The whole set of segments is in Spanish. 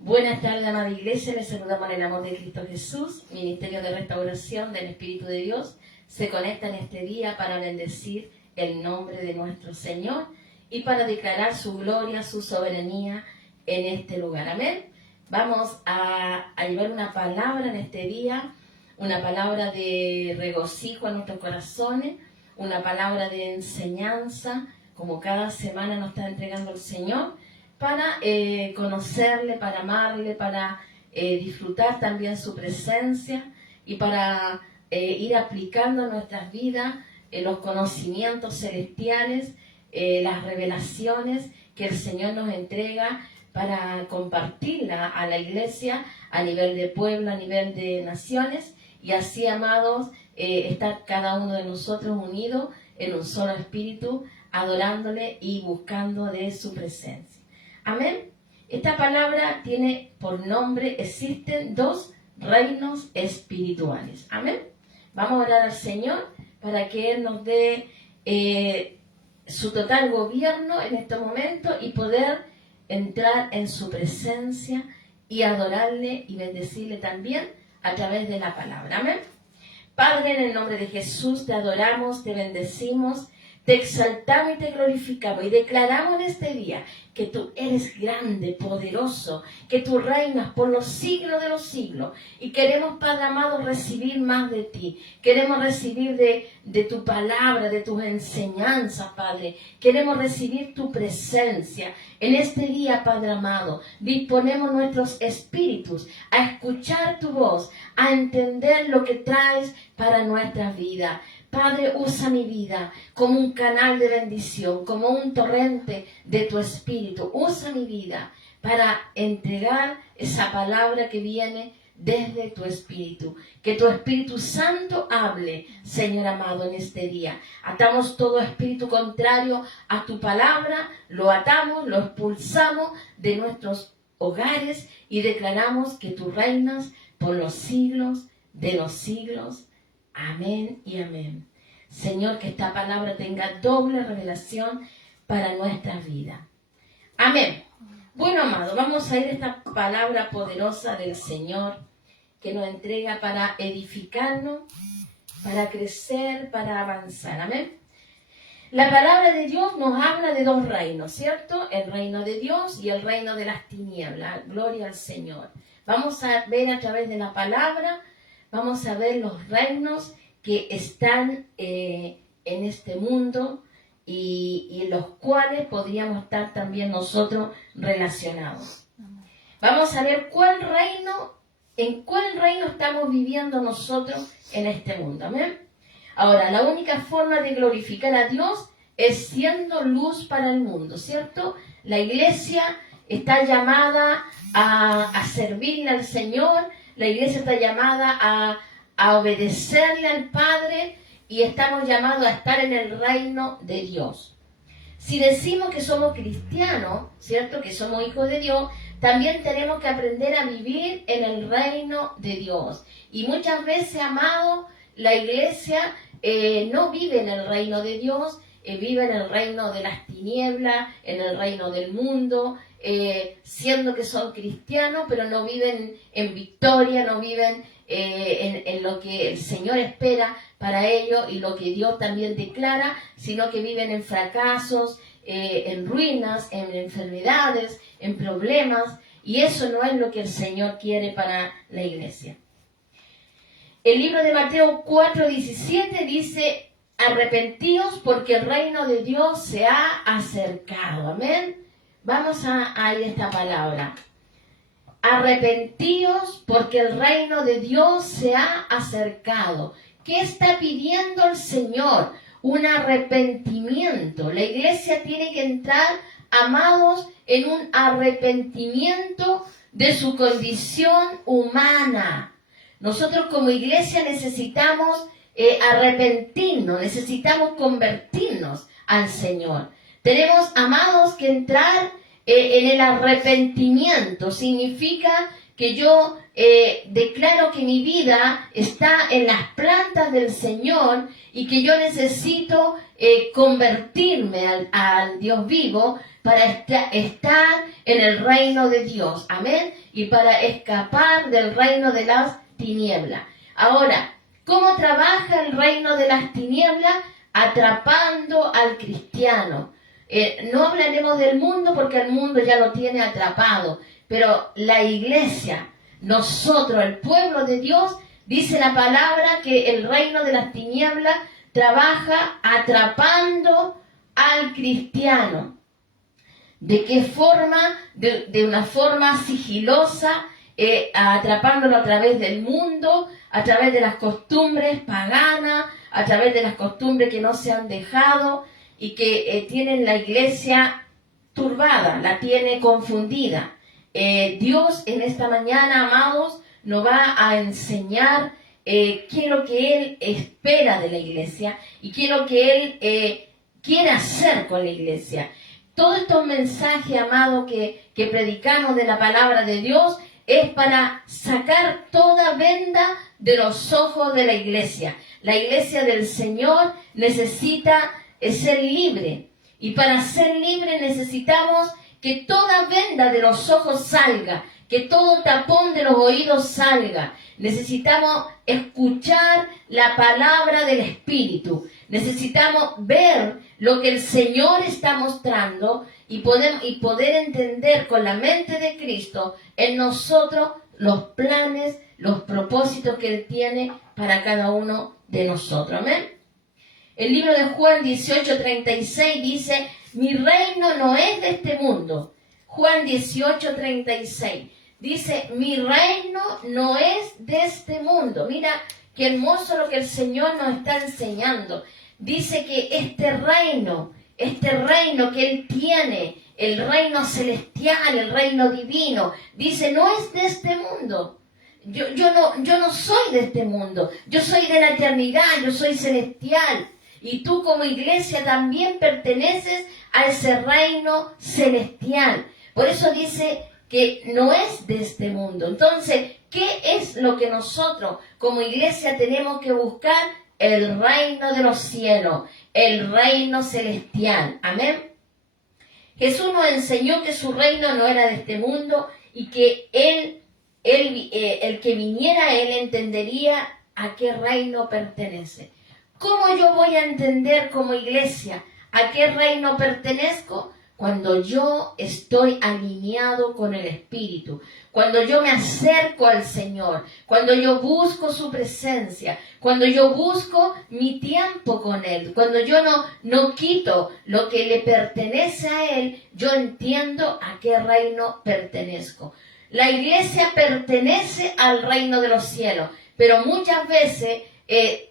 Buenas tardes, amada iglesia. Les saludamos en el amor de Cristo Jesús. Ministerio de Restauración del Espíritu de Dios se conecta en este día para bendecir el nombre de nuestro Señor y para declarar su gloria, su soberanía en este lugar. Amén. Vamos a llevar una palabra en este día, una palabra de regocijo a nuestros corazones, una palabra de enseñanza, como cada semana nos está entregando el Señor, para conocerle, para amarle, para disfrutar también su presencia y para ir aplicando en nuestras vidas los conocimientos celestiales, las revelaciones que el Señor nos entrega para compartirla a la iglesia a nivel de pueblo, a nivel de naciones, y así, amados, estar cada uno de nosotros unidos en un solo espíritu, adorándole y buscando de su presencia. Amén. Esta palabra tiene por nombre: existen dos reinos espirituales. Amén. Vamos a orar al Señor para que Él nos dé su total gobierno en este momento y poder entrar en su presencia y adorarle y bendecirle también a través de la palabra. Amén. Padre, en el nombre de Jesús te adoramos, te bendecimos, te exaltamos y te glorificamos y declaramos en este día que tú eres grande, poderoso, que tú reinas por los siglos de los siglos. Y queremos, Padre amado, recibir más de ti. Queremos recibir de tu palabra, de tus enseñanzas, Padre. Queremos recibir tu presencia. En este día, Padre amado, disponemos nuestros espíritus a escuchar tu voz, a entender lo que traes para nuestras vidas. Padre, usa mi vida como un canal de bendición, como un torrente de tu espíritu. Usa mi vida para entregar esa palabra que viene desde tu espíritu. Que tu Espíritu Santo hable, Señor amado, en este día. Atamos todo espíritu contrario a tu palabra, lo atamos, lo expulsamos de nuestros hogares y declaramos que tú reinas por los siglos de los siglos. Amén y amén. Señor, que esta palabra tenga doble revelación para nuestra vida. Amén. Bueno, amado, vamos a ir a esta palabra poderosa del Señor que nos entrega para edificarnos, para crecer, para avanzar. Amén. La palabra de Dios nos habla de dos reinos, ¿cierto? El reino de Dios y el reino de las tinieblas. Gloria al Señor. Vamos a ver a través de la palabra. Vamos a ver los reinos que están en este mundo y los cuales podríamos estar también nosotros relacionados. Vamos a ver en cuál reino estamos viviendo nosotros en este mundo. Amén. Ahora, la única forma de glorificar a Dios es siendo luz para el mundo, ¿cierto? La iglesia está llamada a servirle al Señor. La iglesia está llamada a obedecerle al Padre y estamos llamados a estar en el reino de Dios. Si decimos que somos cristianos, ¿cierto? Que somos hijos de Dios, también tenemos que aprender a vivir en el reino de Dios. Y muchas veces, amado, la iglesia no vive en el reino de Dios, vive en el reino de las tinieblas, en el reino del mundo, siendo que son cristianos, pero no viven en victoria, no viven en lo que el Señor espera para ellos y lo que Dios también declara, sino que viven en fracasos, en ruinas, en enfermedades, en problemas, y eso no es lo que el Señor quiere para la iglesia. El libro de Mateo 4:17 dice: arrepentíos porque el reino de Dios se ha acercado. Amén. Vamos a ir a esta palabra. Arrepentíos porque el reino de Dios se ha acercado. ¿Qué está pidiendo el Señor? Un arrepentimiento. La iglesia tiene que entrar, amados, en un arrepentimiento de su condición humana. Nosotros como iglesia necesitamos arrepentirnos, necesitamos convertirnos al Señor. Tenemos, amados, que entrar en el arrepentimiento. Significa que yo declaro que mi vida está en las plantas del Señor y que yo necesito convertirme al Dios vivo para estar en el reino de Dios. Amén. Y para escapar del reino de las tinieblas. Ahora, ¿cómo trabaja el reino de las tinieblas? Atrapando al cristiano. No hablaremos del mundo porque el mundo ya lo tiene atrapado, pero la iglesia, nosotros, el pueblo de Dios, dice la palabra que el reino de las tinieblas trabaja atrapando al cristiano. ¿De qué forma? De una forma sigilosa, atrapándolo a través del mundo, a través de las costumbres paganas, a través de las costumbres que no se han dejado y que tienen la iglesia turbada, la tiene confundida. Dios en esta mañana, amados, nos va a enseñar qué es lo que Él espera de la iglesia y qué es lo que Él quiere hacer con la iglesia. Todos estos mensajes, amados, que predicamos de la palabra de Dios es para sacar toda venda de los ojos de la iglesia. La iglesia del Señor necesita ser libre. Y para ser libre necesitamos que toda venda de los ojos salga, que todo tapón de los oídos salga. Necesitamos escuchar la palabra del Espíritu. Necesitamos ver lo que el Señor está mostrando y poder entender con la mente de Cristo en nosotros los planes, los propósitos que Él tiene para cada uno de nosotros. Amén. El libro de Juan 18:36 dice, mi reino no es de este mundo. Juan 18:36 dice, mi reino no es de este mundo. Mira qué hermoso lo que el Señor nos está enseñando. Dice que este reino que Él tiene, el reino celestial, el reino divino, dice, no es de este mundo. Yo no soy de este mundo. Yo soy de la eternidad, yo soy celestial. Y tú como iglesia también perteneces a ese reino celestial. Por eso dice que no es de este mundo. Entonces, ¿qué es lo que nosotros como iglesia tenemos que buscar? El reino de los cielos, el reino celestial. Amén. Jesús nos enseñó que su reino no era de este mundo y que el que viniera a Él entendería a qué reino pertenece. ¿Cómo yo voy a entender como iglesia a qué reino pertenezco? Cuando yo estoy alineado con el Espíritu, cuando yo me acerco al Señor, cuando yo busco su presencia, cuando yo busco mi tiempo con Él, cuando yo no quito lo que le pertenece a Él, yo entiendo a qué reino pertenezco. La iglesia pertenece al reino de los cielos, pero muchas veces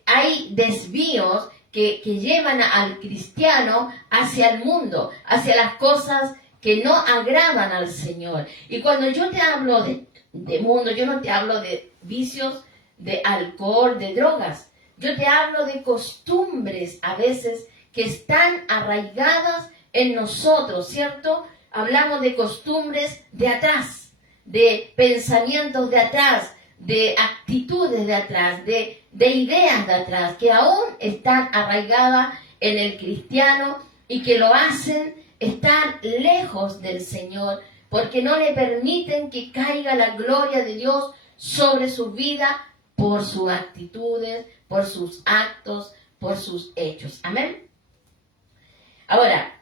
hay desvíos que llevan al cristiano hacia el mundo, hacia las cosas que no agradan al Señor. Y cuando yo te hablo de mundo, yo no te hablo de vicios, de alcohol, de drogas. Yo te hablo de costumbres a veces que están arraigadas en nosotros, ¿cierto? Hablamos de costumbres de atrás, de pensamientos de atrás, de actitudes de atrás, de ideas de atrás, que aún están arraigadas en el cristiano y que lo hacen estar lejos del Señor, porque no le permiten que caiga la gloria de Dios sobre su vida por sus actitudes, por sus actos, por sus hechos. Amén. Ahora,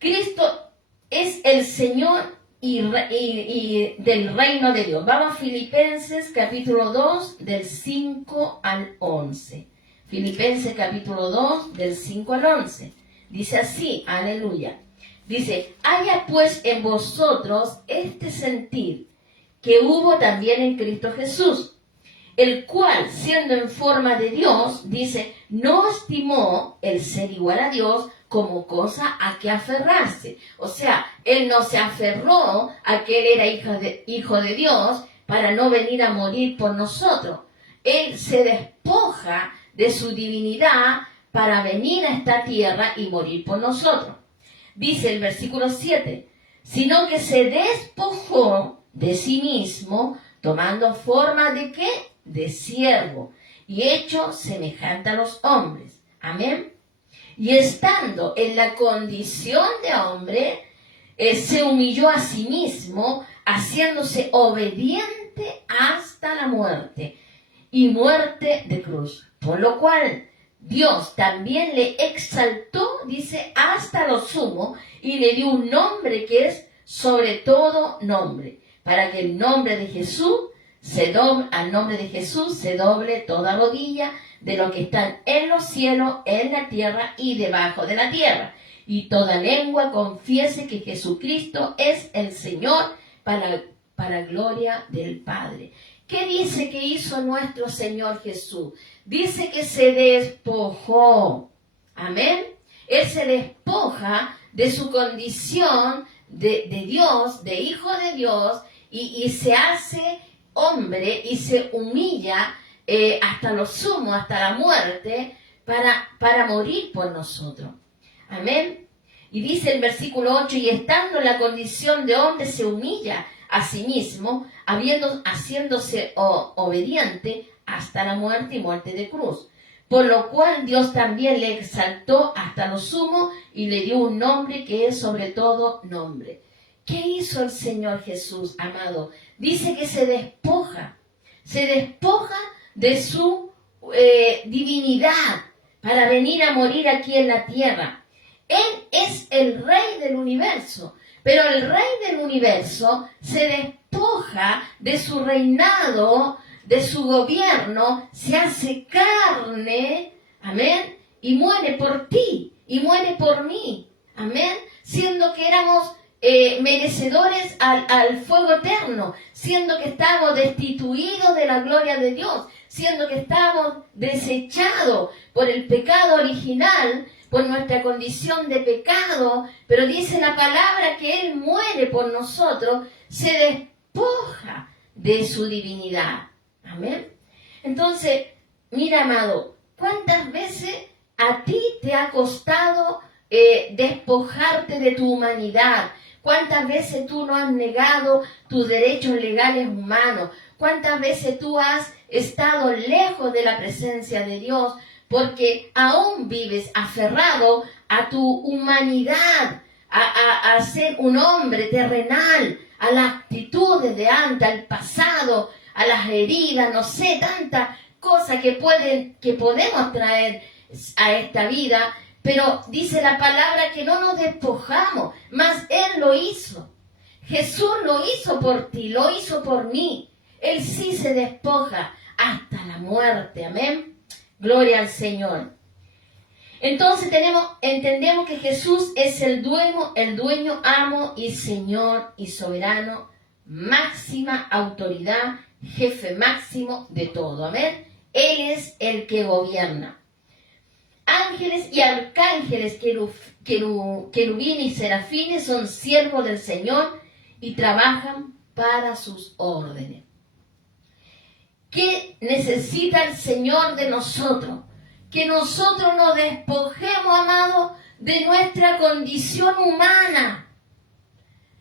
Cristo es el Señor y del reino de Dios. Vamos a Filipenses capítulo 2 del 5 al 11. Filipenses capítulo 2 del 5 al 11. Dice así, aleluya. Dice, haya pues en vosotros este sentir que hubo también en Cristo Jesús, el cual, siendo en forma de Dios, dice, no estimó el ser igual a Dios como cosa a que aferrarse. O sea, Él no se aferró a que Él era hijo de Dios para no venir a morir por nosotros. Él se despoja de su divinidad para venir a esta tierra y morir por nosotros. Dice el versículo 7, sino que se despojó de sí mismo, tomando forma ¿de qué? De siervo, y hecho semejante a los hombres. Amén. Y estando en la condición de hombre, se humilló a sí mismo, haciéndose obediente hasta la muerte, y muerte de cruz. Por lo cual Dios también le exaltó, dice, hasta lo sumo, y le dio un nombre que es sobre todo nombre, para que el nombre de Jesús al nombre de Jesús se doble toda rodilla de lo que están en los cielos, en la tierra y debajo de la tierra, y toda lengua confiese que Jesucristo es el Señor, para gloria del Padre. ¿Qué dice que hizo nuestro Señor Jesús? Dice que se despojó. Amén. Él se despoja de su condición de Dios, de hijo de Dios, y se hace hombre y se humilla hasta lo sumo, hasta la muerte, para morir por nosotros. Amén. Y dice el versículo 8, y estando en la condición de hombre se humilla a sí mismo, haciéndose obediente hasta la muerte y muerte de cruz. Por lo cual Dios también le exaltó hasta lo sumo y le dio un nombre que es sobre todo nombre. ¿Qué hizo el Señor Jesús, amado? Dice que se despoja de su divinidad para venir a morir aquí en la tierra. Él es el Rey del universo, pero el Rey del universo se despoja de su reinado, de su gobierno, se hace carne, amén, y muere por ti, y muere por mí, amén, siendo que éramos merecedores al fuego eterno, siendo que estábamos destituidos de la gloria de Dios, siendo que estábamos desechados por el pecado original, por nuestra condición de pecado, pero dice la palabra que Él muere por nosotros, se despoja de su divinidad. Amén. Entonces, mira, amado, ¿cuántas veces a ti te ha costado despojarte de tu humanidad? ¿Cuántas veces tú no has negado tus derechos legales humanos? ¿Cuántas veces tú has estado lejos de la presencia de Dios porque aún vives aferrado a tu humanidad, a ser un hombre terrenal, a las actitudes de antes, al pasado, a las heridas, no sé, tantas cosas que podemos traer a esta vida? Pero dice la palabra que no nos despojamos, mas Él lo hizo. Jesús lo hizo por ti, lo hizo por mí. Él sí se despoja hasta la muerte. Amén. Gloria al Señor. Entonces entendemos que Jesús es el dueño, amo y Señor y soberano, máxima autoridad, jefe máximo de todo. Amén. Él es el que gobierna. Ángeles y arcángeles, querubines y serafines son siervos del Señor y trabajan para sus órdenes. ¿Qué necesita el Señor de nosotros? Que nosotros nos despojemos, amados, de nuestra condición humana.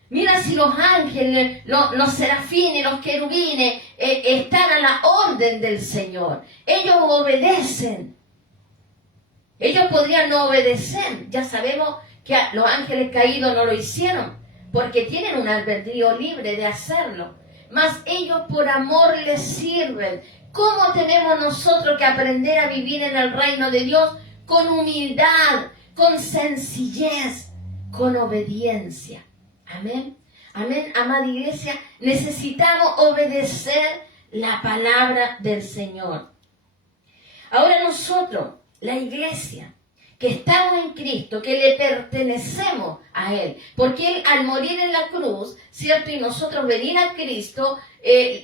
Mira si los ángeles, los serafines, los querubines están a la orden del Señor. Ellos obedecen. Ellos podrían no obedecer. Ya sabemos que los ángeles caídos no lo hicieron, porque tienen un albedrío libre de hacerlo. Mas ellos por amor les sirven. ¿Cómo tenemos nosotros que aprender a vivir en el reino de Dios? Con humildad, con sencillez, con obediencia. Amén. Amén, amada iglesia. Necesitamos obedecer la palabra del Señor. Ahora nosotros, la iglesia, que estamos en Cristo, que le pertenecemos a Él, porque Él al morir en la cruz, ¿cierto? Y nosotros venir a Cristo,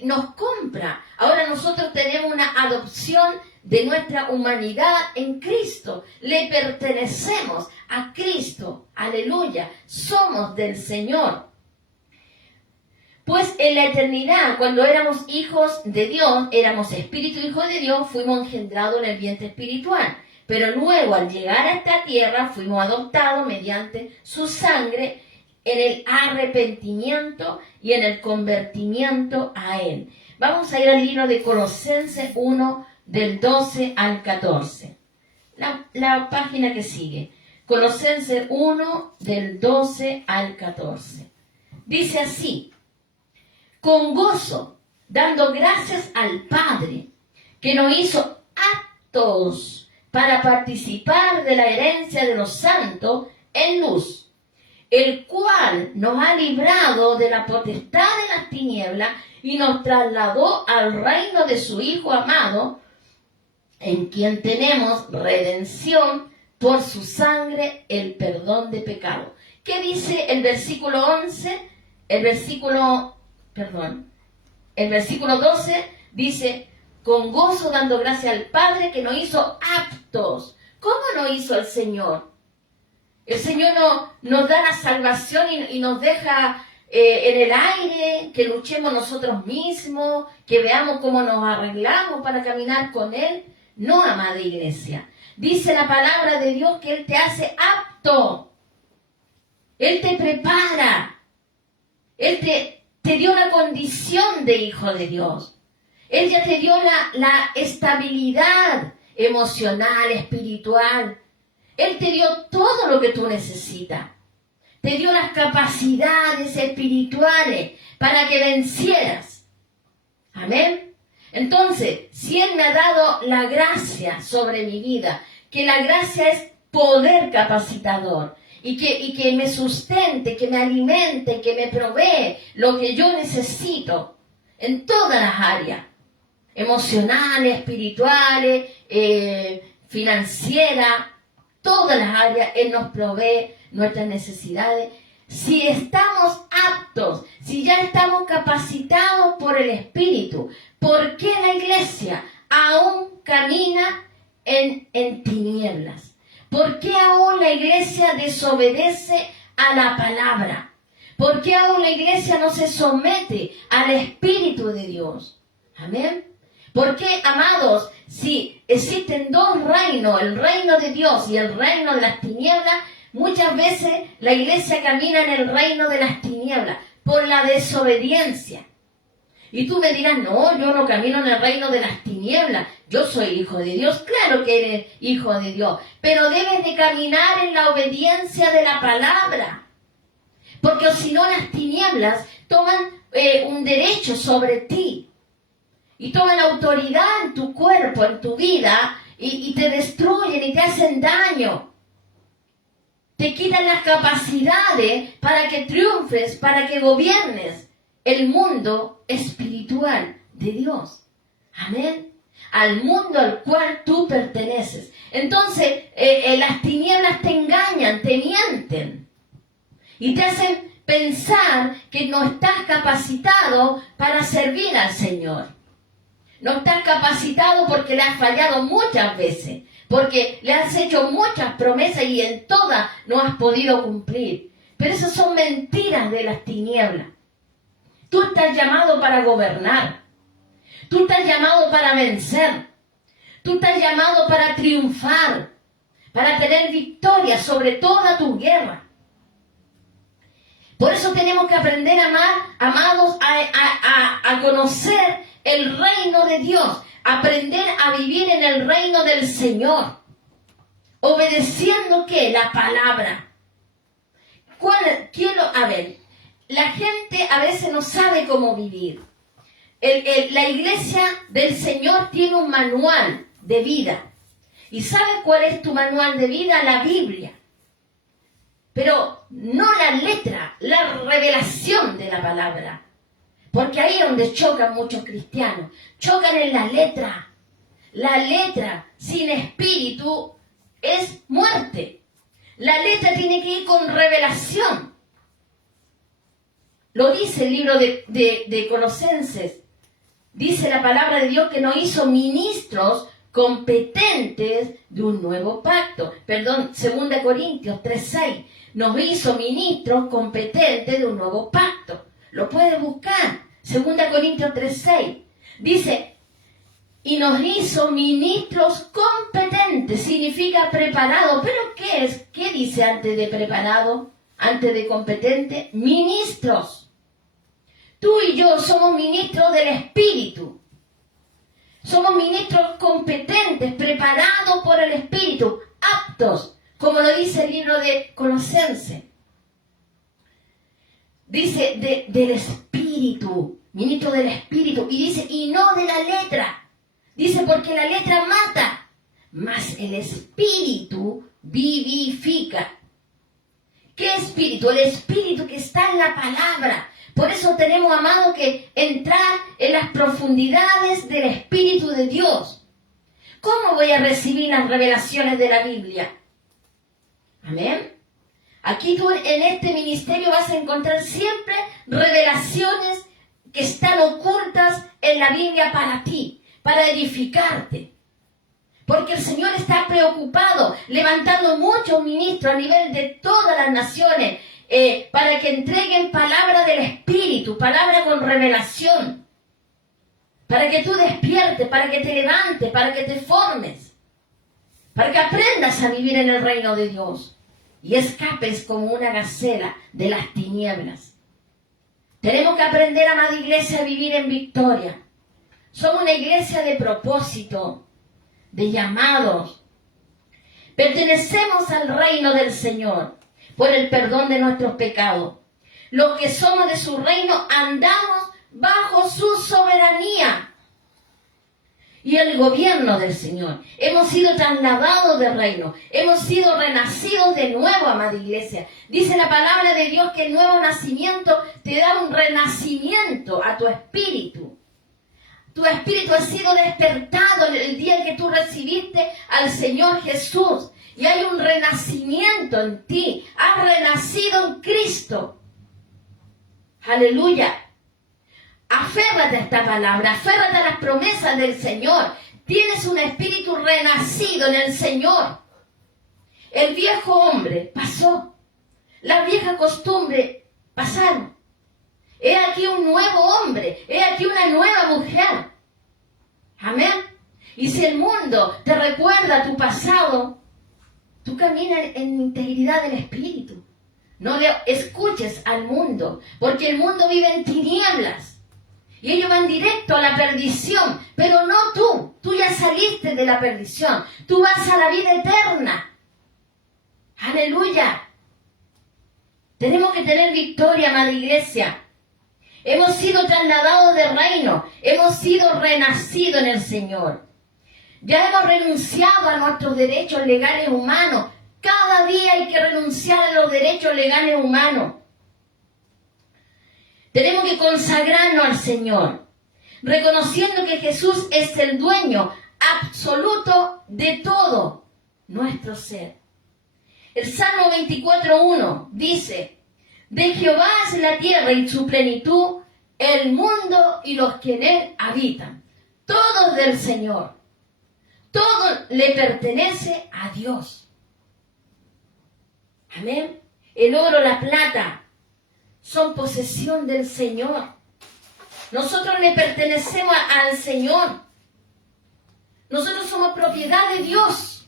nos compra. Ahora nosotros tenemos una adopción de nuestra humanidad en Cristo. Le pertenecemos a Cristo. Aleluya. Somos del Señor. Pues en la eternidad, cuando éramos hijos de Dios, éramos espíritu hijos de Dios, fuimos engendrados en el vientre espiritual. Pero luego, al llegar a esta tierra, fuimos adoptados mediante su sangre en el arrepentimiento y en el convertimiento a Él. Vamos a ir al libro de Colosenses 1, del 12 al 14. La página que sigue. Colosenses 1, del 12 al 14. Dice así: con gozo, dando gracias al Padre, que nos hizo aptos para participar de la herencia de los santos en luz, el cual nos ha librado de la potestad de las tinieblas y nos trasladó al reino de su Hijo amado, en quien tenemos redención por su sangre, el perdón de pecado. ¿Qué dice el versículo 11? El versículo 12 dice: con gozo dando gracias al Padre que nos hizo aptos. ¿Cómo nos hizo el Señor? El Señor nos da la salvación y nos deja en el aire, que luchemos nosotros mismos, que veamos cómo nos arreglamos para caminar con Él. No, amada iglesia. Dice la palabra de Dios que Él te hace apto. Él te prepara. Él te dio la condición de hijo de Dios. Él ya te dio la estabilidad emocional, espiritual. Él te dio todo lo que tú necesitas. Te dio las capacidades espirituales para que vencieras. Amén. Entonces, si Él me ha dado la gracia sobre mi vida, que la gracia es poder capacitador, y que me sustente, que me alimente, que me provee lo que yo necesito en todas las áreas, emocionales, espirituales, financieras, todas las áreas. Él nos provee nuestras necesidades. Si estamos aptos, si ya estamos capacitados por el Espíritu, ¿por qué la iglesia aún camina en tinieblas? ¿Por qué aún la iglesia desobedece a la palabra? ¿Por qué aún la iglesia no se somete al Espíritu de Dios? Amén. ¿Por qué, amados, si existen dos reinos, el reino de Dios y el reino de las tinieblas, muchas veces la iglesia camina en el reino de las tinieblas por la desobediencia? Y tú me dirás: no, yo no camino en el reino de las tinieblas, yo soy hijo de Dios. Claro que eres hijo de Dios, pero debes de caminar en la obediencia de la palabra, porque si no, las tinieblas toman un derecho sobre ti y toman autoridad en tu cuerpo, en tu vida, y te destruyen y te hacen daño. Te quitan las capacidades para que triunfes, para que gobiernes el mundo espiritual de Dios. Amén. Al mundo al cual tú perteneces. Entonces, las tinieblas te engañan, te mienten y te hacen pensar que no estás capacitado para servir al Señor. No estás capacitado porque le has fallado muchas veces, porque le has hecho muchas promesas y en todas no has podido cumplir. Pero esas son mentiras de las tinieblas. Tú estás llamado para gobernar. Tú estás llamado para vencer. Tú estás llamado para triunfar, para tener victoria sobre toda tu guerra. Por eso tenemos que aprender a amar, amados, a conocer el reino de Dios, aprender a vivir en el reino del Señor, obedeciendo ¿qué? La palabra. A ver, la gente a veces no sabe cómo vivir. La iglesia del Señor tiene un manual de vida. ¿Y sabes cuál es tu manual de vida? La Biblia. Pero no la letra, la revelación de la palabra. Porque ahí es donde chocan muchos cristianos. Chocan en la letra. La letra sin espíritu es muerte. La letra tiene que ir con revelación. Lo dice el libro de Colosenses. Dice la palabra de Dios que nos hizo ministros competentes de un nuevo pacto. 2 Corintios 3:6. Nos hizo ministros competentes de un nuevo pacto. Lo puedes buscar. 2 Corintios 3:6. Dice, y nos hizo ministros competentes. Significa preparado. ¿Pero qué es? ¿Qué dice antes de preparado? antes de competente, ministros. Tú y yo somos ministros del Espíritu. Somos ministros competentes, preparados por el Espíritu, aptos, como lo dice el libro de Colosenses. Dice del Espíritu, ministro del Espíritu, y dice, y no de la letra. Dice, porque la letra mata, mas el Espíritu vivifica. ¿Qué Espíritu? El Espíritu que está en la palabra. Por eso tenemos, amado, que entrar en las profundidades del Espíritu de Dios. ¿Cómo voy a recibir las revelaciones de la Biblia? Amén. Aquí tú en este ministerio vas a encontrar siempre revelaciones que están ocultas en la Biblia para ti, para edificarte. Porque el Señor está preocupado, levantando muchos ministros a nivel de todas las naciones, para que entreguen palabra del Espíritu, palabra con revelación, para que tú despiertes, para que te levantes, para que te formes, para que aprendas a vivir en el reino de Dios y escapes como una gacela de las tinieblas. Tenemos que aprender, amada iglesia, a vivir en victoria. Somos una iglesia de propósito, de llamados. Pertenecemos al reino del Señor por el perdón de nuestros pecados. Los que somos de su reino andamos bajo su soberanía y el gobierno del Señor. Hemos sido trasladados del reino. Hemos sido renacidos de nuevo, amada iglesia. Dice la palabra de Dios que el nuevo nacimiento te da un renacimiento a tu espíritu. Tu espíritu ha sido despertado el día en que tú recibiste al Señor Jesús. Y hay un renacimiento en ti. Has renacido en Cristo. Aleluya. Aférrate a esta palabra. Aférrate a las promesas del Señor. Tienes un espíritu renacido en el Señor. El viejo hombre pasó. Las viejas costumbres pasaron. He aquí un nuevo hombre. He aquí una nueva mujer. Amén. Y si el mundo te recuerda tu pasado, tú caminas en integridad del espíritu. No le escuches al mundo, porque el mundo vive en tinieblas. Y ellos van directo a la perdición, pero no tú. Tú ya saliste de la perdición. Tú vas a la vida eterna. Aleluya. Tenemos que tener victoria, amada iglesia. Hemos sido trasladados del reino. Hemos sido renacidos en el Señor. Ya hemos renunciado a nuestros derechos legales humanos. Cada día hay que renunciar a los derechos legales humanos. Tenemos que consagrarnos al Señor, reconociendo que Jesús es el dueño absoluto de todo nuestro ser. El Salmo 24:1 dice, de Jehová es la tierra y su plenitud, el mundo y los que en él habitan. Todo es del Señor. Todo le pertenece a Dios. Amén. El oro, la plata, son posesión del Señor. Nosotros le pertenecemos al Señor. Nosotros somos propiedad de Dios.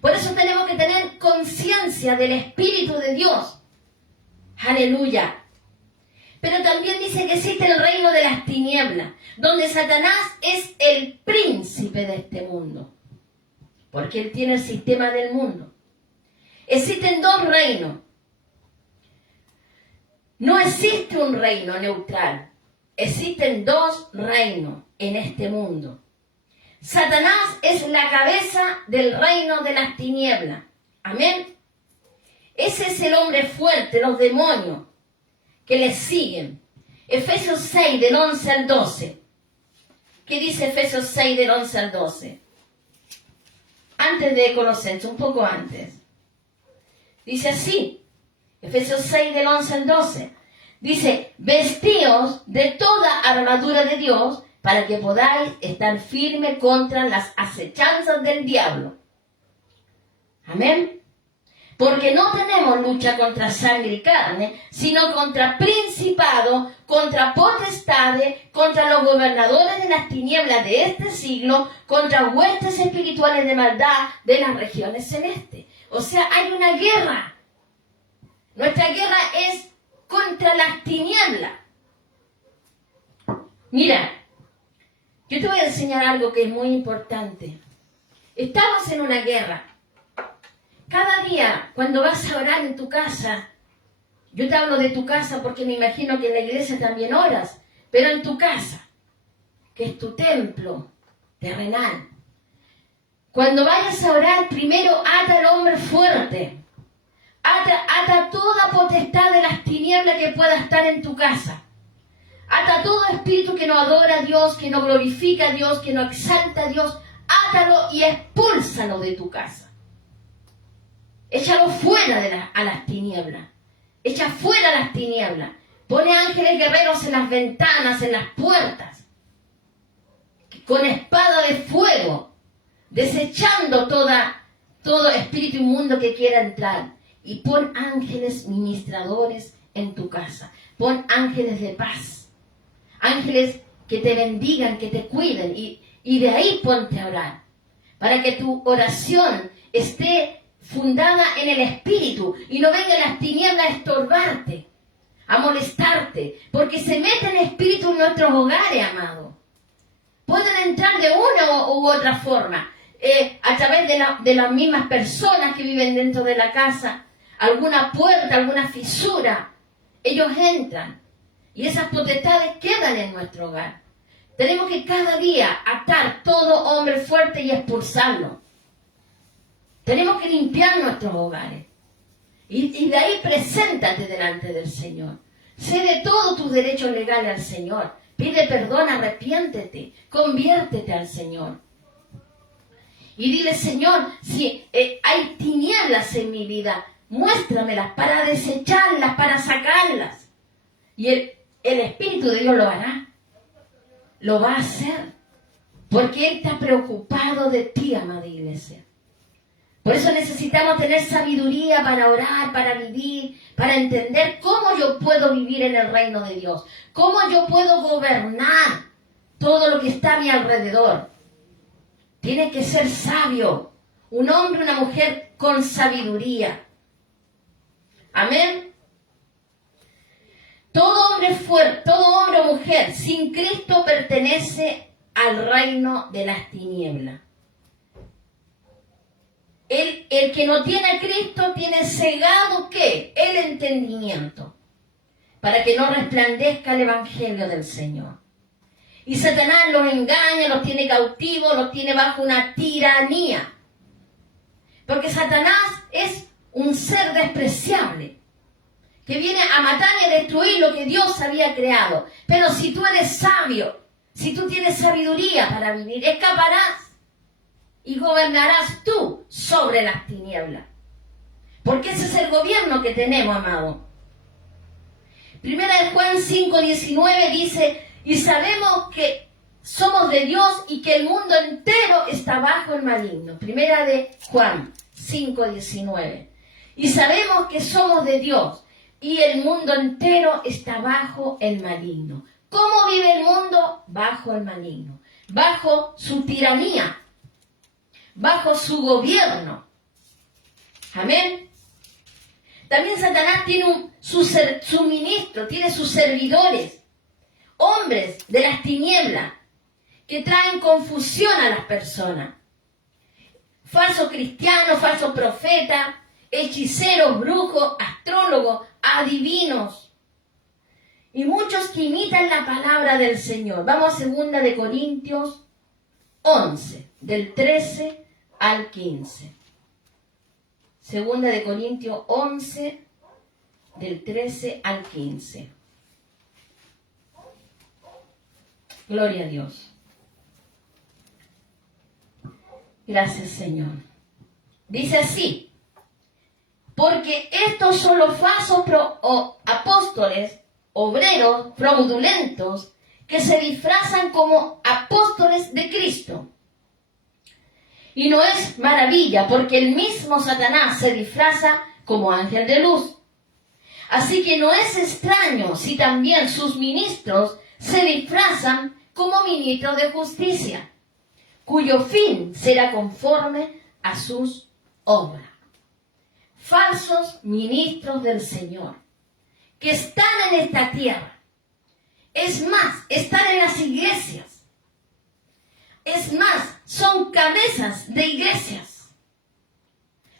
Por eso tenemos que tener conciencia del Espíritu de Dios. Aleluya. Pero también dice que existe el reino de las tinieblas, donde Satanás es el príncipe de este mundo. Porque él tiene el sistema del mundo. Existen dos reinos. No existe un reino neutral. Existen dos reinos en este mundo. Satanás es la cabeza del reino de las tinieblas. Amén. Ese es el hombre fuerte, los demonios que le siguen. Efesios 6, del 11 al 12. ¿Qué dice Efesios 6, del 11 al 12? Antes de Colosenses, un poco antes. Dice así, Efesios 6, del 11 al 12. Dice, vestíos de toda armadura de Dios para que podáis estar firmes contra las acechanzas del diablo. Amén. Porque no tenemos lucha contra sangre y carne, sino contra principados, contra potestades, contra los gobernadores de las tinieblas de este siglo, contra huestes espirituales de maldad de las regiones celestes. O sea, hay una guerra. Nuestra guerra es contra las tinieblas. Mira, yo te voy a enseñar algo que es muy importante. Estamos en una guerra. Cada día, cuando vas a orar en tu casa, yo te hablo de tu casa porque me imagino que en la iglesia también oras, pero en tu casa, que es tu templo terrenal. Cuando vayas a orar, primero ata al hombre fuerte. Ata toda potestad de las tinieblas que pueda estar en tu casa. Ata todo espíritu que no adora a Dios, que no glorifica a Dios, que no exalta a Dios. Átalo y expúlsalo de tu casa. Échalo fuera a las tinieblas. Echa fuera las tinieblas. Pone ángeles guerreros en las ventanas, en las puertas. Con espada de fuego. Desechando todo espíritu inmundo que quiera entrar. Y pon ángeles ministradores en tu casa. Pon ángeles de paz. Ángeles que te bendigan, que te cuiden. Y de ahí ponte a orar. Para que tu oración esté fundada en el Espíritu y no vengan las tinieblas a estorbarte, a molestarte, porque se meten espíritus en nuestros hogares, amado. Pueden entrar de una u otra forma, a través de las mismas personas que viven dentro de la casa, alguna puerta, alguna fisura, ellos entran y esas potestades quedan en nuestro hogar. Tenemos que cada día atar todo hombre fuerte y expulsarlo. Tenemos que limpiar nuestros hogares. Y de ahí preséntate delante del Señor. Cede todos tus derechos legales al Señor. Pide perdón, arrepiéntete. Conviértete al Señor. Y dile, Señor, si hay tinieblas en mi vida, muéstramelas para desecharlas, para sacarlas. Y el Espíritu de Dios lo hará. Lo va a hacer. Porque Él está preocupado de ti, amada iglesia. Por eso necesitamos tener sabiduría para orar, para vivir, para entender cómo yo puedo vivir en el reino de Dios. Cómo yo puedo gobernar todo lo que está a mi alrededor. Tienes que ser sabio. Un hombre, una mujer con sabiduría. Amén. Todo hombre fuerte, todo hombre o mujer sin Cristo pertenece al reino de las tinieblas. El que no tiene a Cristo tiene cegado, ¿qué? El entendimiento, para que no resplandezca el evangelio del Señor. Y Satanás los engaña, los tiene cautivos, los tiene bajo una tiranía. Porque Satanás es un ser despreciable, que viene a matar y a destruir lo que Dios había creado. Pero si tú eres sabio, si tú tienes sabiduría para vivir, escaparás. Y gobernarás tú sobre las tinieblas. Porque ese es el gobierno que tenemos, amado. Primera de Juan 5:19 dice, y sabemos que somos de Dios y que el mundo entero está bajo el maligno. Primera de Juan 5:19. Y sabemos que somos de Dios y el mundo entero está bajo el maligno. ¿Cómo vive el mundo? Bajo el maligno. Bajo su tiranía. Bajo su gobierno. Amén. También Satanás tiene su ministro, tiene sus servidores, hombres de las tinieblas, que traen confusión a las personas. Falsos cristianos, falsos profetas, hechiceros, brujos, astrólogos, adivinos. Y muchos que imitan la palabra del Señor. Vamos a 2 de Corintios 11, del 13 al 15. 2 de Corintios 11, del 13 al 15. Gloria a Dios. Gracias, Señor. Dice así, porque estos son los falsos apóstoles, obreros fraudulentos, que se disfrazan como apóstoles de Cristo. Y no es maravilla, porque el mismo Satanás se disfraza como ángel de luz. Así que no es extraño si también sus ministros se disfrazan como ministros de justicia, cuyo fin será conforme a sus obras. falsos ministros del Señor que están en esta tierra. Es más, están en las iglesias. Es más, son cabezas de iglesias.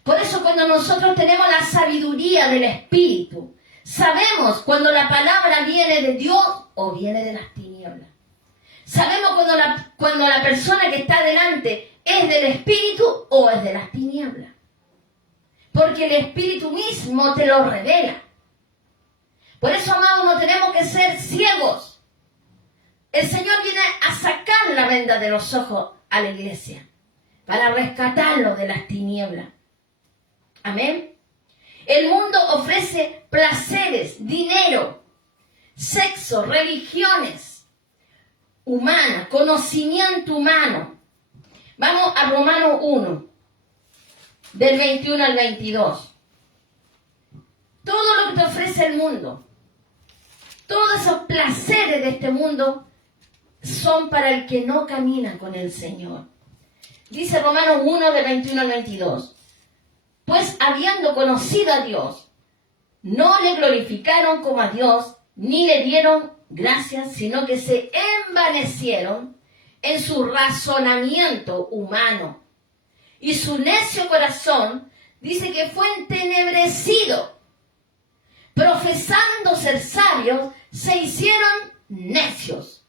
Por eso cuando nosotros tenemos la sabiduría del Espíritu, sabemos cuando la palabra viene de Dios o viene de las tinieblas. Sabemos cuando la persona que está delante es del Espíritu o es de las tinieblas. Porque el Espíritu mismo te lo revela. Por eso, amados, no tenemos que ser ciegos. El Señor viene a sacar la venda de los ojos a la iglesia para rescatarlo de las tinieblas. Amén. El mundo ofrece placeres, dinero, sexo, religiones humanas, conocimiento humano. Vamos a Romanos 1, del 21 al 22. Todo lo que te ofrece el mundo, todos esos placeres de este mundo son para el que no camina con el Señor. Dice Romanos 1, del 21 al 22. Pues habiendo conocido a Dios, no le glorificaron como a Dios, ni le dieron gracias, sino que se envanecieron en su razonamiento humano. Y su necio corazón dice que fue entenebrecido. Profesando ser sabios, se hicieron necios.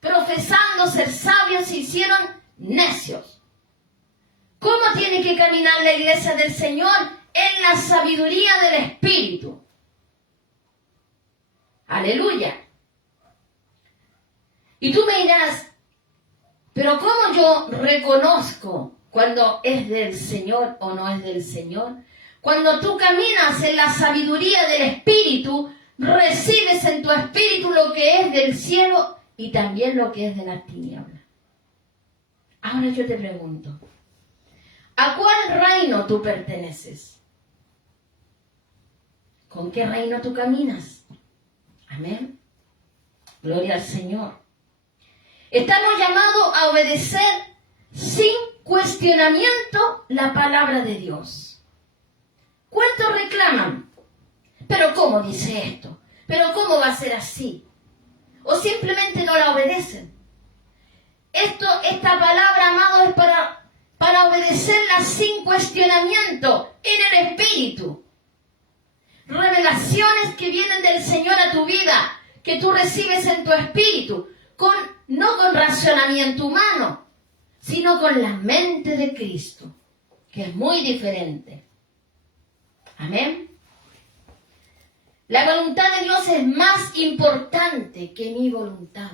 Profesando ser sabios, se hicieron necios. ¿Cómo tiene que caminar la iglesia del Señor? En la sabiduría del Espíritu. Aleluya. Y tú me dirás, pero ¿cómo yo reconozco cuando es del Señor o no es del Señor? Cuando tú caminas en la sabiduría del Espíritu, recibes en tu espíritu lo que es del cielo y también lo que es de las tinieblas. Ahora yo te pregunto, ¿a cuál reino tú perteneces? ¿Con qué reino tú caminas? Amén. Gloria al Señor. Estamos llamados a obedecer sin cuestionamiento la palabra de Dios. ¿Cuántos reclaman? ¿Pero cómo dice esto? ¿Pero cómo va a ser así? O simplemente no la obedecen. Esta palabra, amado, es para obedecerla sin cuestionamiento en el Espíritu. Revelaciones que vienen del Señor a tu vida, que tú recibes en tu espíritu, no con razonamiento humano, sino con la mente de Cristo, que es muy diferente. Amén. La voluntad de Dios es más importante que mi voluntad.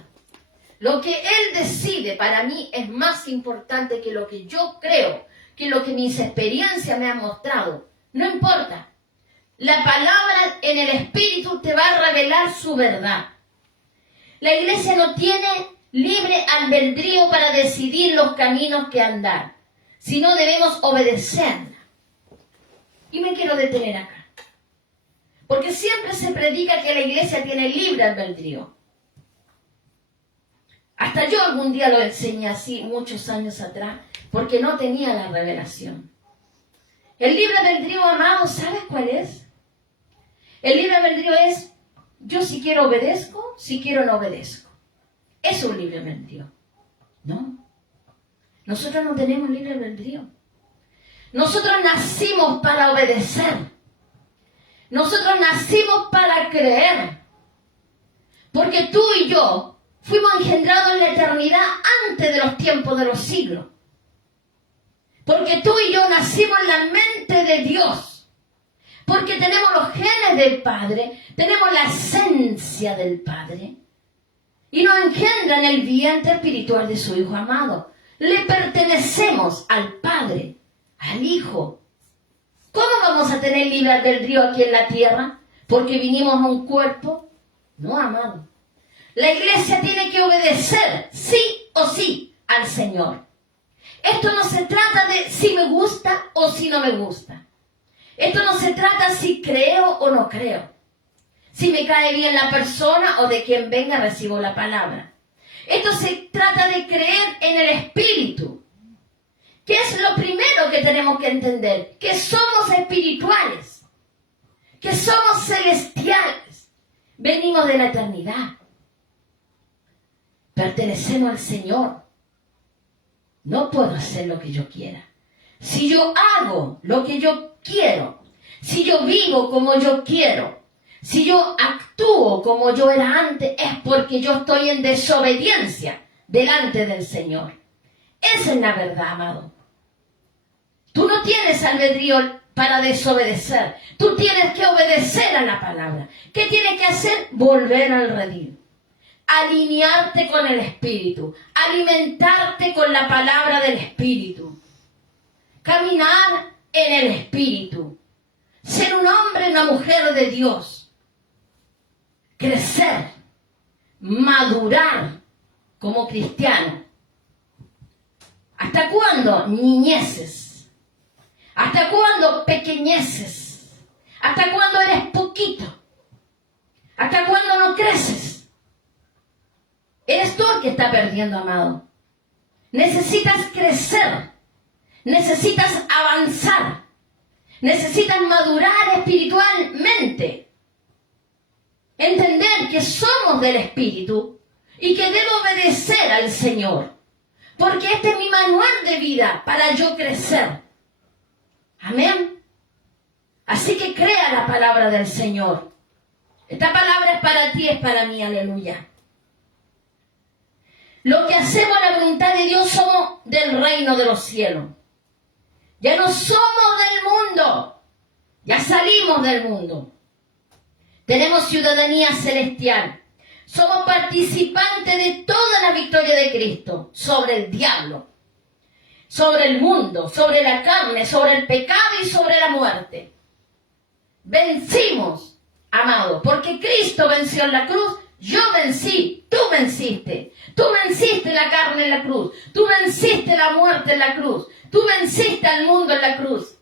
Lo que Él decide para mí es más importante que lo que yo creo, que lo que mis experiencias me han mostrado. No importa. La palabra en el Espíritu te va a revelar su verdad. La iglesia no tiene libre albedrío para decidir los caminos que andar, sino debemos obedecerla. Y me quiero detener acá. Porque siempre se predica que la iglesia tiene libre albedrío. Hasta yo algún día lo enseñé así, muchos años atrás, porque no tenía la revelación. El libre albedrío, amado, ¿sabes cuál es? El libre albedrío es, yo si quiero obedezco, si quiero no obedezco. Es un libre albedrío. No. Nosotros no tenemos libre albedrío. Nosotros nacimos para obedecer. Nosotros nacimos para creer. Porque tú y yo fuimos engendrados en la eternidad antes de los tiempos de los siglos. Porque tú y yo nacimos en la mente de Dios. Porque tenemos los genes del Padre, tenemos la esencia del Padre. Y nos engendra en el vientre espiritual de su Hijo amado. Le pertenecemos al Padre, al Hijo. ¿Cómo vamos a tener libre albedrío aquí en la tierra? ¿Porque vinimos a un cuerpo? No, amado. La iglesia tiene que obedecer, sí o sí, al Señor. Esto no se trata de si me gusta o si no me gusta. Esto no se trata si creo o no creo. Si me cae bien la persona o de quien venga recibo la palabra. Esto se trata de creer en el Espíritu. ¿Qué es lo primero que tenemos que entender? Que somos espirituales, que somos celestiales, venimos de la eternidad, pertenecemos al Señor. No puedo hacer lo que yo quiera. Si yo hago lo que yo quiero, si yo vivo como yo quiero, si yo actúo como yo era antes, es porque yo estoy en desobediencia delante del Señor. Esa es la verdad, amado. Tú no tienes albedrío para desobedecer. Tú tienes que obedecer a la palabra. ¿Qué tienes que hacer? Volver al redil. Alinearte con el Espíritu. Alimentarte con la palabra del Espíritu. Caminar en el Espíritu. Ser un hombre, una mujer de Dios. Crecer. Madurar como cristiano. ¿Hasta cuándo? Niñeces. ¿Hasta cuándo pequeñeces? ¿Hasta cuándo eres poquito? ¿Hasta cuándo no creces? Eres tú el que está perdiendo, amado. Necesitas crecer. Necesitas avanzar. Necesitas madurar espiritualmente. Entender que somos del Espíritu y que debo obedecer al Señor. Porque este es mi manual de vida para yo crecer. Amén. Así que crea la palabra del Señor. Esta palabra es para ti, es para mí, aleluya. Lo que hacemos la voluntad de Dios somos del reino de los cielos. Ya no somos del mundo. Ya salimos del mundo. Tenemos ciudadanía celestial. Somos participantes de toda la victoria de Cristo sobre el diablo, sobre el mundo, sobre la carne, sobre el pecado y sobre la muerte. Vencimos, amado, porque Cristo venció en la cruz. Yo vencí, tú venciste. Tú venciste la carne en la cruz. Tú venciste la muerte en la cruz. Tú venciste al mundo en la cruz.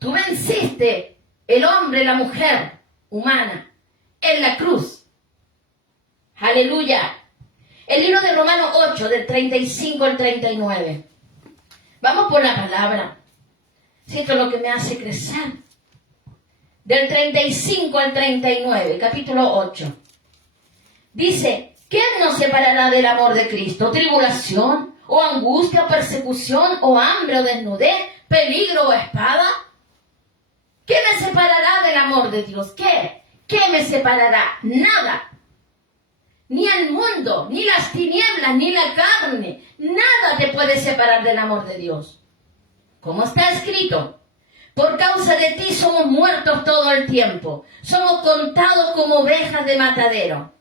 Tú venciste el hombre, la mujer humana en la cruz. Aleluya. El libro de Romanos 8, del 35 al 39. Vamos por la palabra. Si esto es lo que me hace crecer. Del 35 al 39, capítulo 8. Dice, ¿quién nos separará del amor de Cristo? ¿Tribulación, o angustia, o persecución, o hambre, o desnudez, peligro o espada? ¿Qué me separará del amor de Dios? ¿Qué? ¿Qué me separará? Nada. Ni el mundo, ni las tinieblas, ni la carne. Nada te puede separar del amor de Dios. Como está escrito, por causa de ti somos muertos todo el tiempo. Somos contados como ovejas de matadero.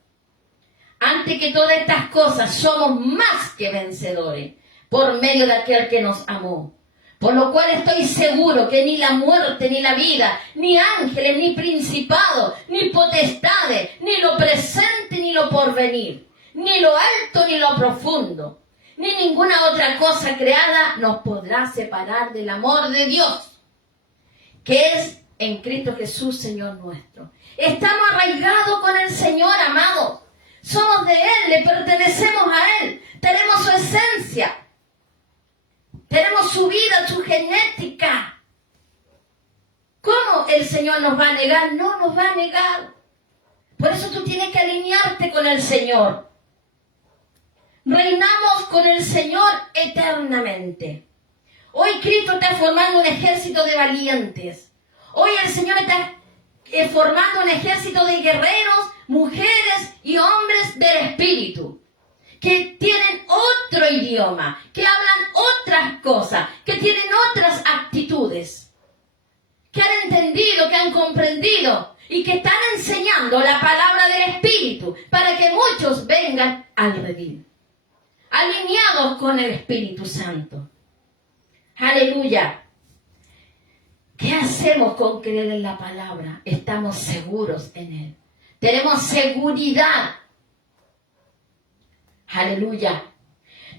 Ante que todas estas cosas somos más que vencedores por medio de aquel que nos amó. Por lo cual estoy seguro que ni la muerte, ni la vida, ni ángeles, ni principados, ni potestades, ni lo presente, ni lo porvenir, ni lo alto, ni lo profundo, ni ninguna otra cosa creada nos podrá separar del amor de Dios, que es en Cristo Jesús, Señor nuestro. Estamos arraigados con el Señor, amados. Somos de Él, le pertenecemos a Él, tenemos su esencia. Tenemos su vida, su genética. ¿Cómo el Señor nos va a negar? No nos va a negar. Por eso tú tienes que alinearte con el Señor. Reinamos con el Señor eternamente. Hoy Cristo está formando un ejército de valientes. Hoy el Señor está formando un ejército de guerreros, mujeres y hombres del Espíritu, que tienen otro idioma, que hablan otras cosas, que tienen otras actitudes, que han entendido, que han comprendido y que están enseñando la palabra del Espíritu para que muchos vengan al redil, alineados con el Espíritu Santo. Aleluya. ¿Qué hacemos con creer en la palabra? Estamos seguros en Él. Tenemos seguridad. Aleluya.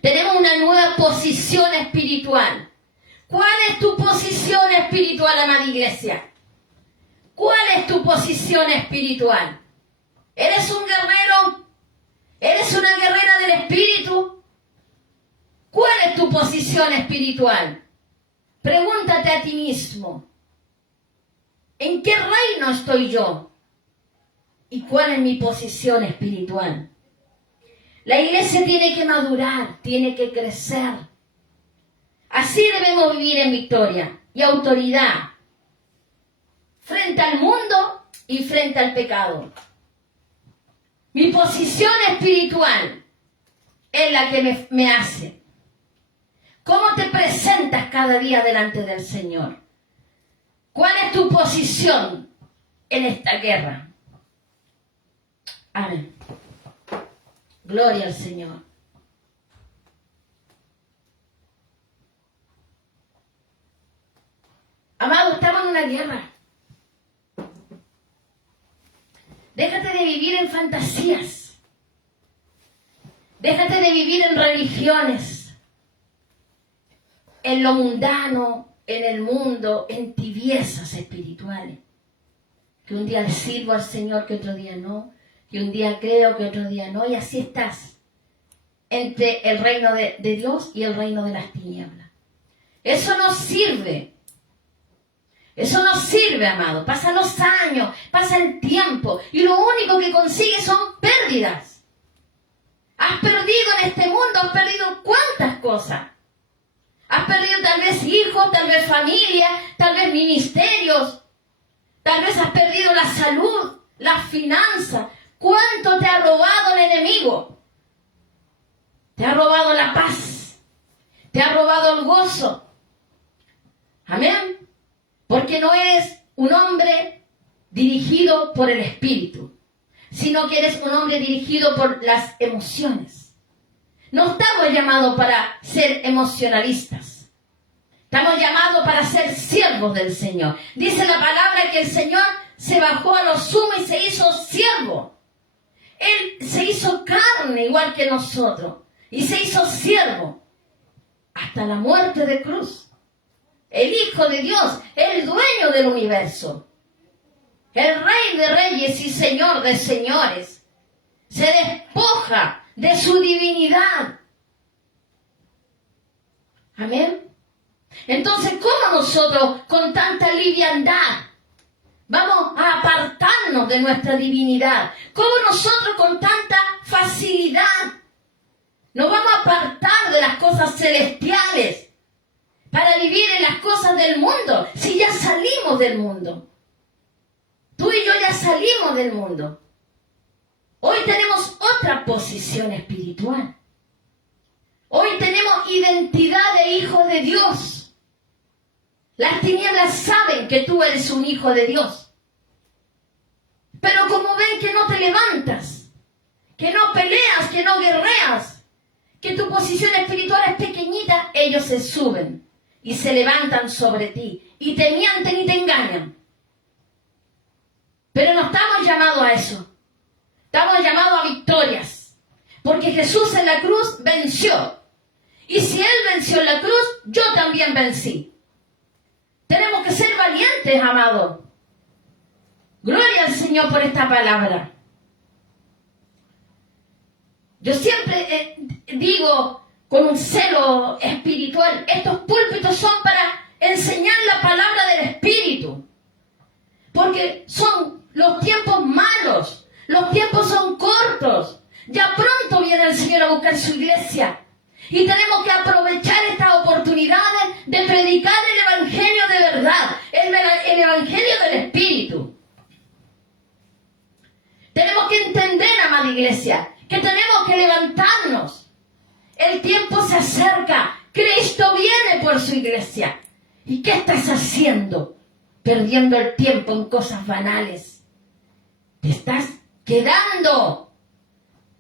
Tenemos una nueva posición espiritual. ¿Cuál es tu posición espiritual, amada iglesia? ¿Cuál es tu posición espiritual? ¿Eres un guerrero? ¿Eres una guerrera del Espíritu? ¿Cuál es tu posición posición espiritual? Pregúntate a ti mismo, ¿en qué reino estoy yo? ¿Y cuál es mi posición espiritual? La iglesia tiene que madurar, tiene que crecer. Así debemos vivir en victoria y autoridad frente al mundo y frente al pecado. Mi posición espiritual es la que me hace. ¿Cómo te presentas cada día delante del Señor? ¿Cuál es tu posición en esta guerra? Amén. Gloria al Señor. Amado, estamos en una guerra. Déjate de vivir en fantasías. Déjate de vivir en religiones, en lo mundano, en el mundo, en tibiezas espirituales. Que un día le sirvo al Señor, que otro día no. Que un día creo, que otro día no. Y así estás entre el reino de Dios y el reino de las tinieblas. Eso no sirve. Eso no sirve, amado. Pasan los años, pasa el tiempo y lo único que consigues son pérdidas. Has perdido en este mundo, has perdido cuántas cosas. Has perdido tal vez hijos, tal vez familia, tal vez ministerios. Tal vez has perdido la salud, las finanzas. ¿Cuánto te ha robado el enemigo? Te ha robado la paz. Te ha robado el gozo. Amén. Porque no eres un hombre dirigido por el Espíritu, sino que eres un hombre dirigido por las emociones. No estamos llamados para ser emocionalistas. Estamos llamados para ser siervos del Señor. Dice la palabra que el Señor se bajó a lo sumo y se hizo siervo. Él se hizo carne igual que nosotros y se hizo siervo hasta la muerte de cruz. El Hijo de Dios, el dueño del universo, el Rey de reyes y Señor de señores, se despoja de su divinidad. Amén. Entonces, ¿cómo nosotros con tanta liviandad vamos a apartarnos de nuestra divinidad? ¿Cómo nosotros con tanta facilidad nos vamos a apartar de las cosas celestiales para vivir en las cosas del mundo, si ya salimos del mundo? Tú y yo ya salimos del mundo. Hoy tenemos otra posición espiritual. Hoy tenemos identidad de hijo de Dios. Las tinieblas saben que tú eres un hijo de Dios. Pero como ven que no te levantas, que no peleas, que no guerreas, que tu posición espiritual es pequeñita, ellos se suben y se levantan sobre ti y te mienten y te engañan. Pero no estamos llamados a eso. Estamos llamados a victorias. Porque Jesús en la cruz venció. Y si Él venció en la cruz, yo también vencí. Tenemos que ser valientes, amados. Gloria al Señor por esta palabra. Yo siempre digo con un celo espiritual, estos púlpitos son para enseñar la palabra del Espíritu. Porque son los tiempos malos, los tiempos son cortos. Ya pronto viene el Señor a buscar su iglesia. Y tenemos que aprovechar estas oportunidades de predicar el Evangelio de verdad, el Evangelio del Espíritu. Tenemos que entender, amada iglesia, que tenemos que levantarnos. El tiempo se acerca. Cristo viene por su iglesia. ¿Y qué estás haciendo? Perdiendo el tiempo en cosas banales. Te estás quedando.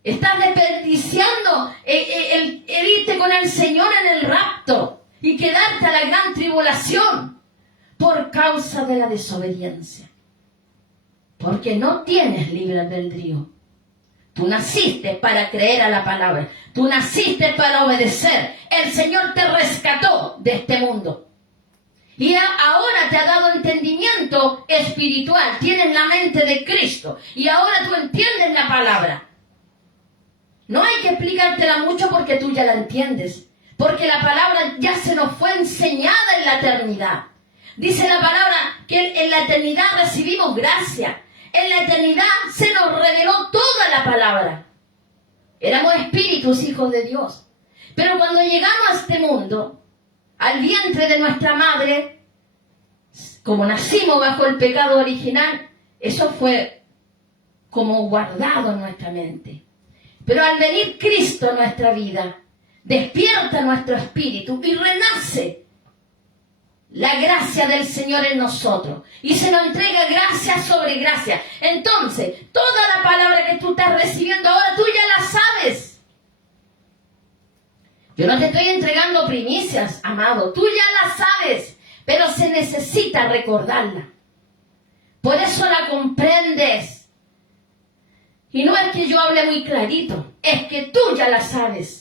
Estás desperdiciando el irte con el Señor en el rapto y quedarte a la gran tribulación por causa de la desobediencia. Porque no tienes libre albedrío. Tú naciste para creer a la palabra. Tú naciste para obedecer. El Señor te rescató de este mundo. Y ahora te ha dado entendimiento espiritual. Tienes la mente de Cristo. Y ahora tú entiendes la palabra. No hay que explicártela mucho porque tú ya la entiendes. porque la palabra ya se nos fue enseñada en la eternidad. Dice la palabra que en la eternidad recibimos gracia. En la eternidad se nos reveló toda la palabra. Éramos espíritus, hijos de Dios. Pero cuando llegamos a este mundo, al vientre de nuestra madre, como nacimos bajo el pecado original, eso fue como guardado en nuestra mente. Pero al venir Cristo a nuestra vida, despierta nuestro espíritu y renace la gracia del Señor en nosotros. Y se nos entrega gracia sobre gracia. Entonces, toda la palabra que tú estás recibiendo ahora, tú ya la sabes. Yo no te estoy entregando primicias, amado. Tú ya la sabes. Pero se necesita recordarla. Por eso la comprendes. Y no es que yo hable muy clarito. Es que tú ya la sabes.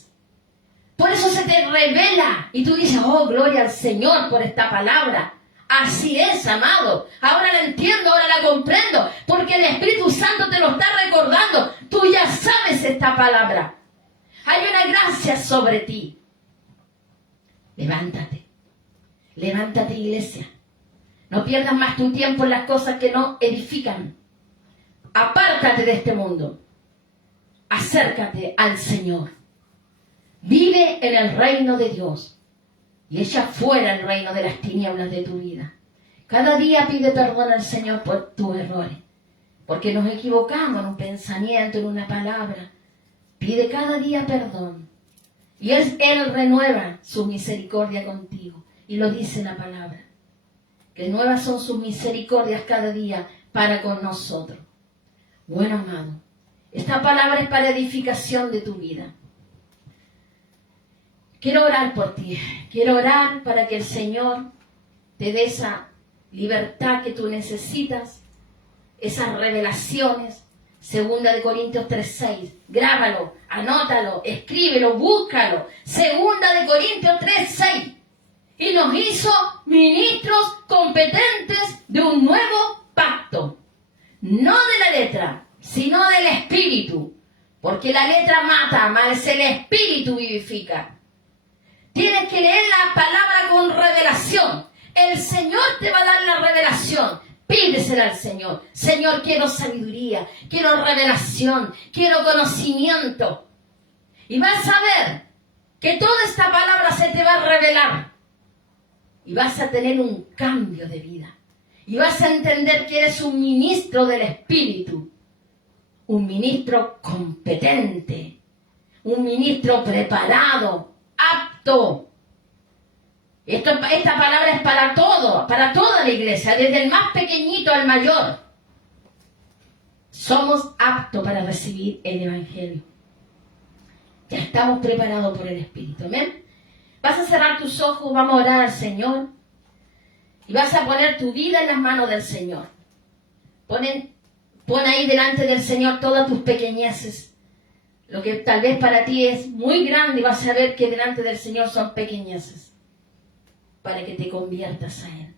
Por eso se te revela y tú dices, oh, gloria al Señor por esta palabra. Así es, amado. Ahora la entiendo, ahora la comprendo, porque el Espíritu Santo te lo está recordando. Tú ya sabes esta palabra. Hay una gracia sobre ti. Levántate. Levántate, iglesia. No pierdas más tu tiempo en las cosas que no edifican. Apártate de este mundo. Acércate al Señor. Vive en el reino de Dios y echa fuera el reino de las tinieblas de tu vida. Cada día pide perdón al Señor por tus errores, porque nos equivocamos en un pensamiento, en una palabra. Pide cada día perdón y Él renueva su misericordia contigo. Y lo dice la palabra, que nuevas son sus misericordias cada día para con nosotros. Bueno, amado, esta palabra es para edificación de tu vida. Quiero orar por ti. Quiero orar para que el Señor te dé esa libertad que tú necesitas, esas revelaciones. 2 Corintios 3:6. Grábalo, anótalo, escríbelo, búscalo. 2 Corintios 3:6. Y nos hizo ministros competentes de un nuevo pacto. No de la letra, sino del Espíritu. Porque la letra mata, mas el Espíritu vivifica. Tienes que leer la palabra con revelación. El Señor te va a dar la revelación. Pídesela al Señor. Señor, quiero sabiduría, quiero revelación, quiero conocimiento. Y vas a ver que toda esta palabra se te va a revelar. Y vas a tener un cambio de vida. Y vas a entender que eres un ministro del Espíritu. Un ministro competente. Un ministro preparado. Apto. Esta palabra es para todo, para toda la iglesia, desde el más pequeñito al mayor. Somos aptos para recibir el Evangelio. Ya estamos preparados por el Espíritu. ¿Amén? Vas a cerrar tus ojos, vamos a orar al Señor y vas a poner tu vida en las manos del Señor. Pon ahí delante del Señor todas tus pequeñeces. Lo que tal vez para ti es muy grande, y vas a ver que delante del Señor son pequeñeces. Para que te conviertas a Él.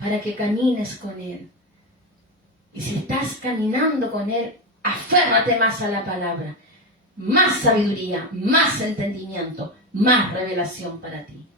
Para que camines con Él. Y si estás caminando con Él, aférrate más a la palabra. Más sabiduría, más entendimiento, más revelación para ti.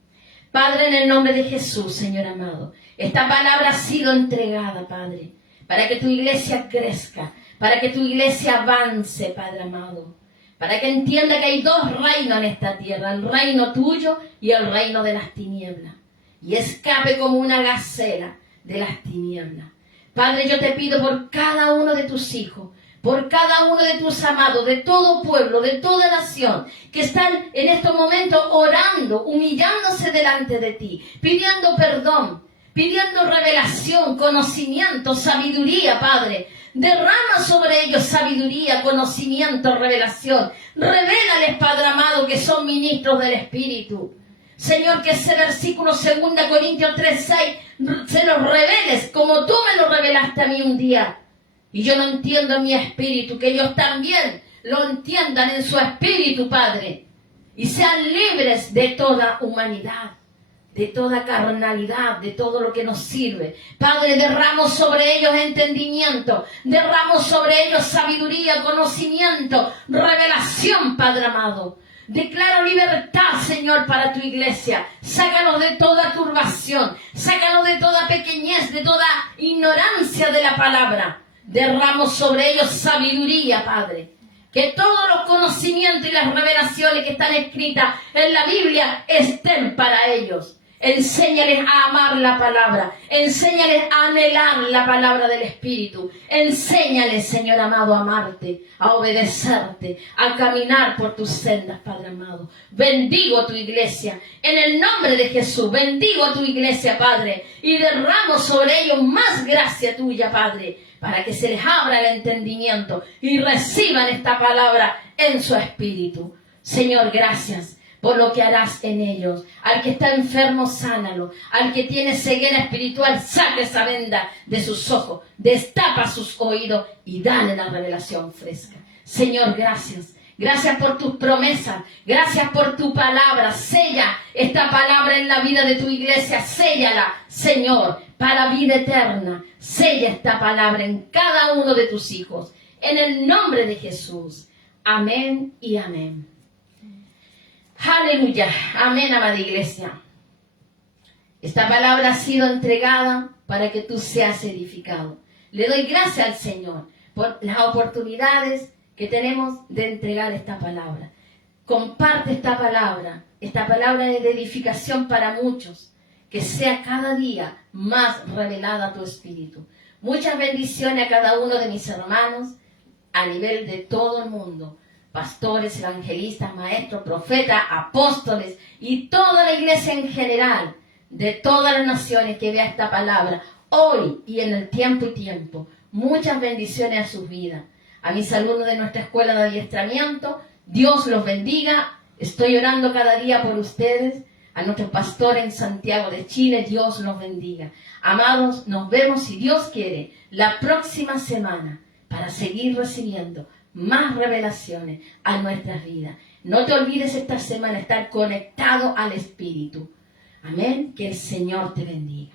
Padre, en el nombre de Jesús, Señor amado, esta palabra ha sido entregada, Padre, para que tu iglesia crezca, para que tu iglesia avance, Padre amado. Para que entienda que hay dos reinos en esta tierra, el reino tuyo y el reino de las tinieblas. Y escape como una gacela de las tinieblas. Padre, yo te pido por cada uno de tus hijos, por cada uno de tus amados, de todo pueblo, de toda nación, que están en estos momentos orando, humillándose delante de ti, pidiendo perdón, pidiendo revelación, conocimiento, sabiduría, Padre. Derrama sobre ellos sabiduría, conocimiento, revelación. Revélales, Padre amado, que son ministros del Espíritu. Señor, que ese versículo 2 Corintios 3:6 se los reveles como tú me lo revelaste a mí un día. Y yo no entiendo en mi espíritu, que ellos también lo entiendan en su espíritu, Padre. Y sean libres de toda humanidad, de toda carnalidad, de todo lo que nos sirve. Padre, derramo sobre ellos entendimiento, derramo sobre ellos sabiduría, conocimiento, revelación, Padre amado. Declaro libertad, Señor, para tu iglesia. Sácalos de toda turbación, sácalos de toda pequeñez, de toda ignorancia de la palabra. Derramo sobre ellos sabiduría, Padre. Que todos los conocimientos y las revelaciones que están escritas en la Biblia estén para ellos. Enséñales a amar la palabra. Enséñales a anhelar la palabra del Espíritu. Enséñales, Señor amado, a amarte, a obedecerte, a caminar por tus sendas, Padre amado. Bendigo tu iglesia. En el nombre de Jesús, bendigo a tu iglesia, Padre. Y derramo sobre ellos más gracia tuya, Padre, para que se les abra el entendimiento y reciban esta palabra en su espíritu. Señor, gracias por lo que harás en ellos. Al que está enfermo, sánalo. Al que tiene ceguera espiritual, saca esa venda de sus ojos, destapa sus oídos y dale la revelación fresca. Señor, gracias. Gracias por tus promesas. Gracias por tu palabra. Sella esta palabra en la vida de tu iglesia. Séllala, Señor, para vida eterna. Sella esta palabra en cada uno de tus hijos. En el nombre de Jesús. Amén y amén. Aleluya. Amén, amada iglesia. Esta palabra ha sido entregada para que tú seas edificado. Le doy gracias al Señor por las oportunidades que tenemos de entregar esta palabra. Comparte esta palabra. Esta palabra es de edificación para muchos. Que sea cada día más revelada a tu espíritu. Muchas bendiciones a cada uno de mis hermanos a nivel de todo el mundo. Pastores, evangelistas, maestros, profetas, apóstoles y toda la iglesia en general, de todas las naciones que vea esta palabra, hoy y en el tiempo y tiempo. Muchas bendiciones a sus vidas. A mis alumnos de nuestra escuela de adiestramiento, Dios los bendiga. Estoy orando cada día por ustedes. A nuestros pastores en Santiago de Chile, Dios los bendiga. Amados, nos vemos, si Dios quiere, la próxima semana para seguir recibiendo más revelaciones a nuestras vidas. No te olvides esta semana estar conectado al Espíritu. Amén. Que el Señor te bendiga.